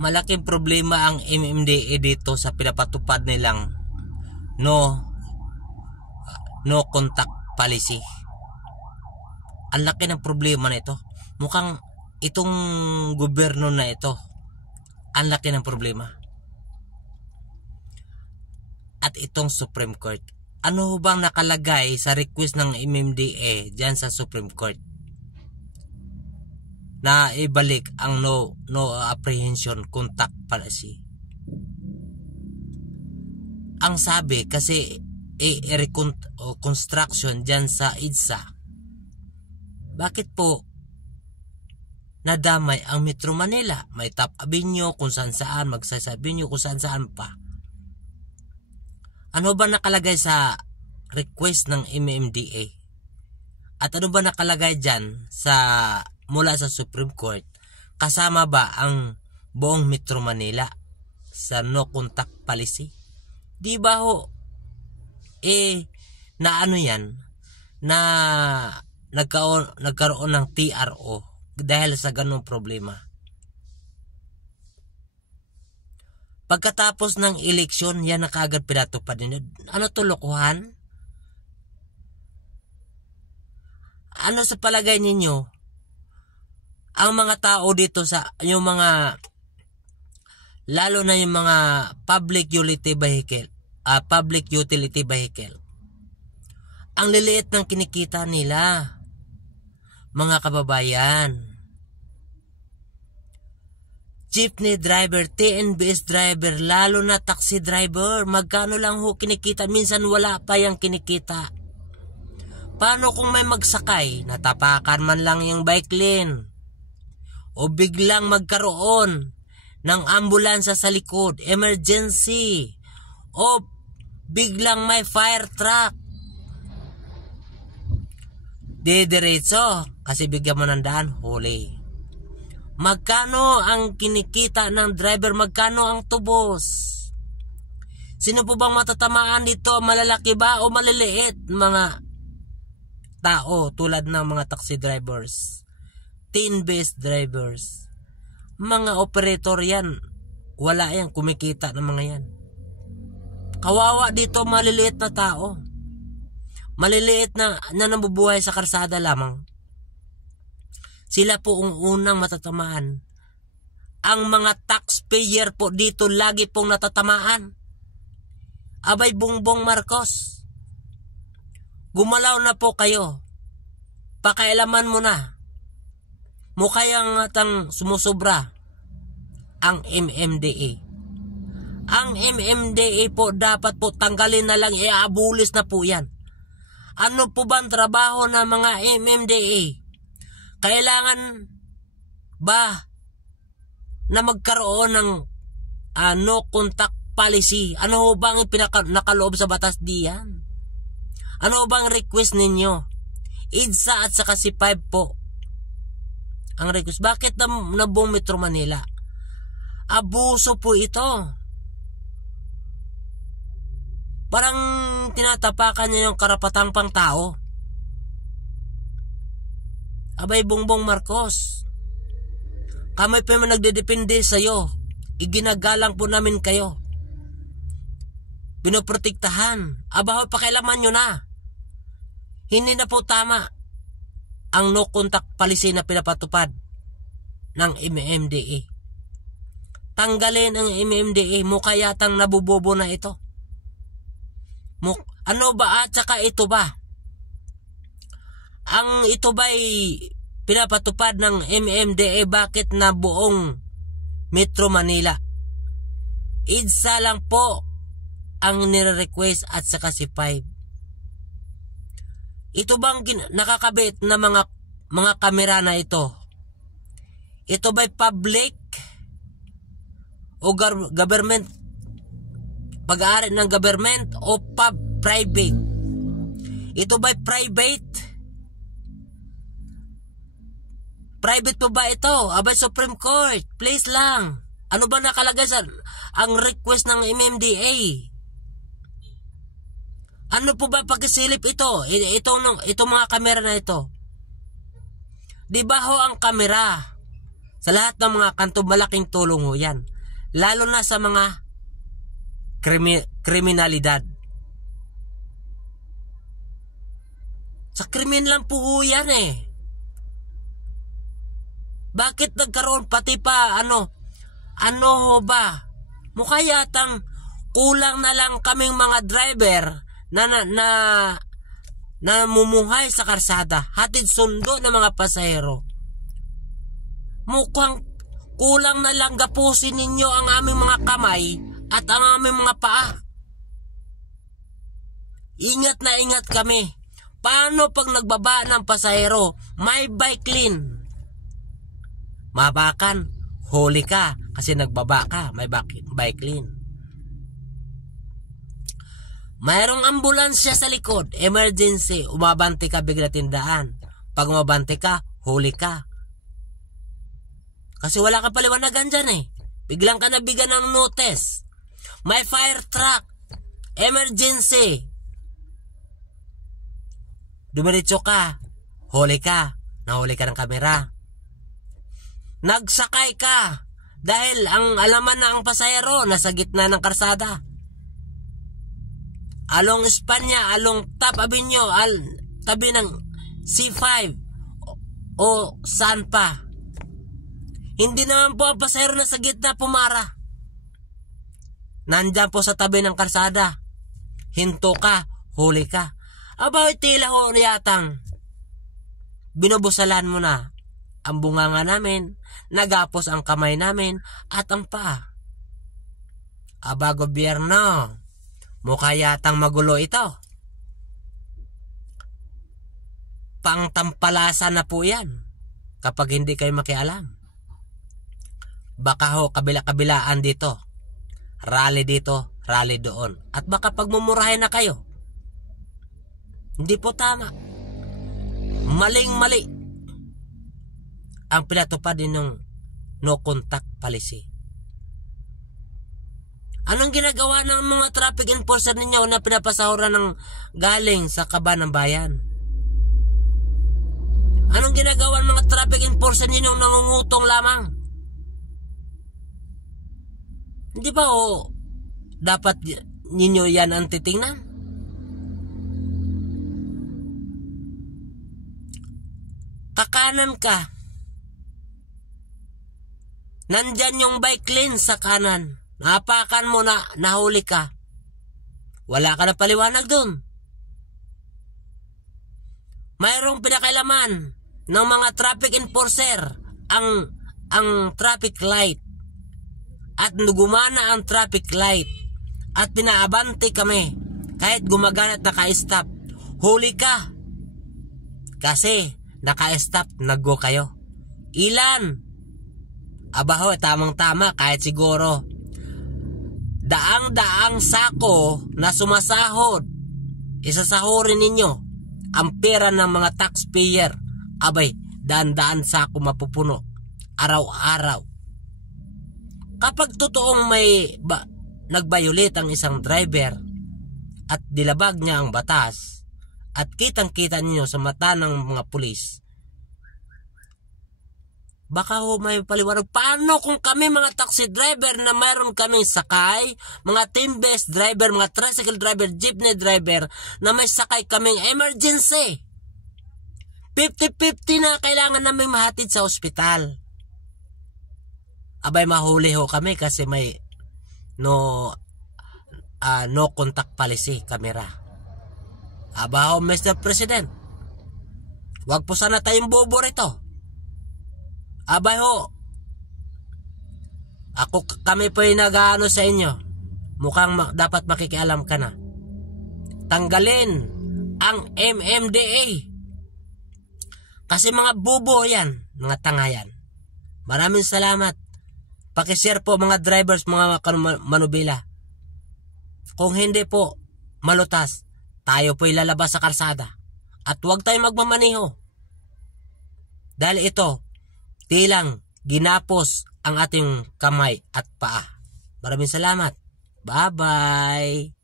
malaking problema ang MMDA dito sa pinapatupad nilang no contact policy. Ang laki ng problema na ito. Mukhang itong gobyerno na ito, ang laki ng problema. At itong Supreme Court. Ano bang nakalagay sa request ng MMDA dyan sa Supreme Court? Na ibalik ang no apprehension contact policy. Ang sabi kasi reconstruction dyan sa EDSA. Bakit po nadamay ang Metro Manila? May Top Avenue kung saan, Magsaysay Avenue kung saan pa. Ano ba nakalagay sa request ng MMDA? At ano ba nakalagay dyan mula sa Supreme Court? Kasama ba ang buong Metro Manila sa no contact policy? Di ba ho? Na ano yan? Na nagkaroon ng TRO dahil sa ganung problema. Pagkatapos ng eleksyon, yan na kaagad pinatupad ninyo. Ano to, lokohan? Ano sa palagay ninyo? Ang mga tao dito yung mga, lalo na yung mga public utility vehicle, ang liliit ng kinikita nila, mga kababayan. Jeepney driver, TNBS driver, lalo na taxi driver, magkano lang ho kinikita? Minsan wala pa yung kinikita. Paano kung may magsakay, natapakan man lang yung bike lane, o biglang magkaroon ng ambulansya sa likod, emergency, o biglang may fire truck, diretso kasi bigyan mo ng daan, huli. Magkano ang kinikita ng driver? Magkano ang tubos? Sino po bang matatamaan dito? Malalaki ba o maliliit? Mga tao tulad ng mga taxi drivers, tin-based drivers, mga operator yan. Wala yan, kumikita ng mga yan. Kawawa dito maliliit na tao. Maliliit na nabubuhay sa karsada lamang. Sila po ang unang matatamaan. Ang mga taxpayer po dito lagi pong natatamaan. Abay Bongbong Marcos, gumalaw na po kayo. Pakailaman mo na. Mukha yung atang sumusobra ang MMDA. Ang MMDA po dapat po tanggalin na lang, iabulis na po yan. Ano po ba ang trabaho ng mga MMDA? Kailangan ba na magkaroon ng no contact policy? Ano bang nakaloob sa batas diyan? Ano bang request ninyo? EDSA at saka si 5 po ang request. Bakit na buong Metro Manila? Abuso po ito. Parang tinatapakan niya yung karapatang pang tao. Abay Bongbong Marcos, kami pa man nagdedepende sa'yo. Iginagalang po namin kayo. Pinoprotektahan. Aba, pakialaman nyo na. Hindi na po tama ang no contact policy na pinapatupad ng MMDA. Tanggalin ang MMDA. Mukha yatang nabubobo na ito. Ano ba at saka ito ba? Ang ito ba'y pinapatupad ng MMDA? Bakit na buong Metro Manila? EDSA lang po ang nire-request at saka si 5. Ito bang nakakabit na mga kamera na ito? Ito ba'y public o government? Pag-aari ng government o private? Ito ba'y private? Private po ba ito? Abay Supreme Court, please lang. Ano ba nakalagay sa ang request ng MMDA? Ano po ba pagkisilip ito? Ito mga kamera na ito. Di ba ho ang kamera Sa lahat ng mga kanto, malaking tulong ho yan. Lalo na sa mga kriminalidad. Sa krimen lang po ho yan eh. Bakit nagkaroon pati pa ano ho ba? Mukha yatang kulang na lang kaming mga driver na namumuhay sa karsada, hatid sundo ng mga pasahero. Mukhang kulang na lang gapusin ninyo ang aming mga kamay at ang aming mga paa. Ingat na ingat kami. Paano pag nagbaba ng pasahero, may bike lane? Mabakan, huli ka kasi nagbaba ka, may bike lane. Mayroong ambulansya sa likod, emergency, umabante ka bigla tindaan. Pag umabante ka, huli ka. Kasi wala ka paliwanagan dyan eh. Biglang ka nabigyan ng notice. May fire truck, emergency. Dumiretso ka, huli ka, nahuli ka ng kamera. Nagsakay ka dahil ang alaman na ang pasahero nasa gitna ng karsada. Along Espanya, along Top Avenue, tabi ng C5 o saan pa. Hindi naman po ang pasahero nasa gitna pumara. Nandyan po sa tabi ng karsada. Hinto ka, huli ka. Aba, tila ho yatang binubusalan mo na ang bunganga namin, nagapos ang kamay namin at ang paa. Aba, gobyerno, mukha yatang magulo ito. Pangtampalasan na po yan kapag hindi kayo makialam. Baka ho kabila-kabilaan dito, rally dito, rally doon, at baka pagmumurahin na kayo. Hindi po tama. Maling-mali ang pinatupad din ng no contact policy. Anong ginagawa ng mga traffic enforcer ninyo na pinapasahuran ng galing sa kaba ng bayan? Anong ginagawa ng mga traffic enforcer ninyo nangungutong lamang? Hindi ba dapat ninyo yan ang titingnan? Kakanan ka. Nandyan yung bike lane sa kanan. Napakan mo na, nahuli ka. Wala ka na paliwanag dun. Mayroong pinakailaman ng mga traffic enforcer ang traffic light. At gumana ang traffic light. At pinaabante kami. Kahit gumagana at naka-stop. Huli ka. Kasi naka-stop, nag-go kayo. Ilan? Abaho, tamang-tama, kahit siguro daang-daang sako na sumasahod, isasahurin ninyo ang pera ng mga taxpayer. Abay, daan-daan sako mapupuno araw-araw. Kapag totoong may nag-violate ang isang driver at dilabag niya ang batas at kitang-kita ninyo sa mata ng mga pulis, baka ho may paliwanag. Paano kung kami mga taxi driver na mayroon kaming sakay, mga team-based driver, mga tricycle driver, jeepney driver, na may sakay kaming emergency? 50-50 na kailangan namin mahatid sa ospital. Abay, mahuli ho kami kasi may no contact policy, kamera. Aba ho, Mr. President, wag po sana tayong bobo rito. Abay ho, kami po yung nag-ano sa inyo. Mukhang dapat makikialam ka na. Tanggalin ang MMDA. Kasi mga bubo yan, mga tanga yan. Maraming salamat. Pakishare po mga drivers, mga manubila. Kung hindi po malutas, tayo po ilalabas sa karsada. At huwag tayo magmamaniho. Dahil ito, tilang ginapos ang ating kamay at paa. Maraming salamat. Bye-bye.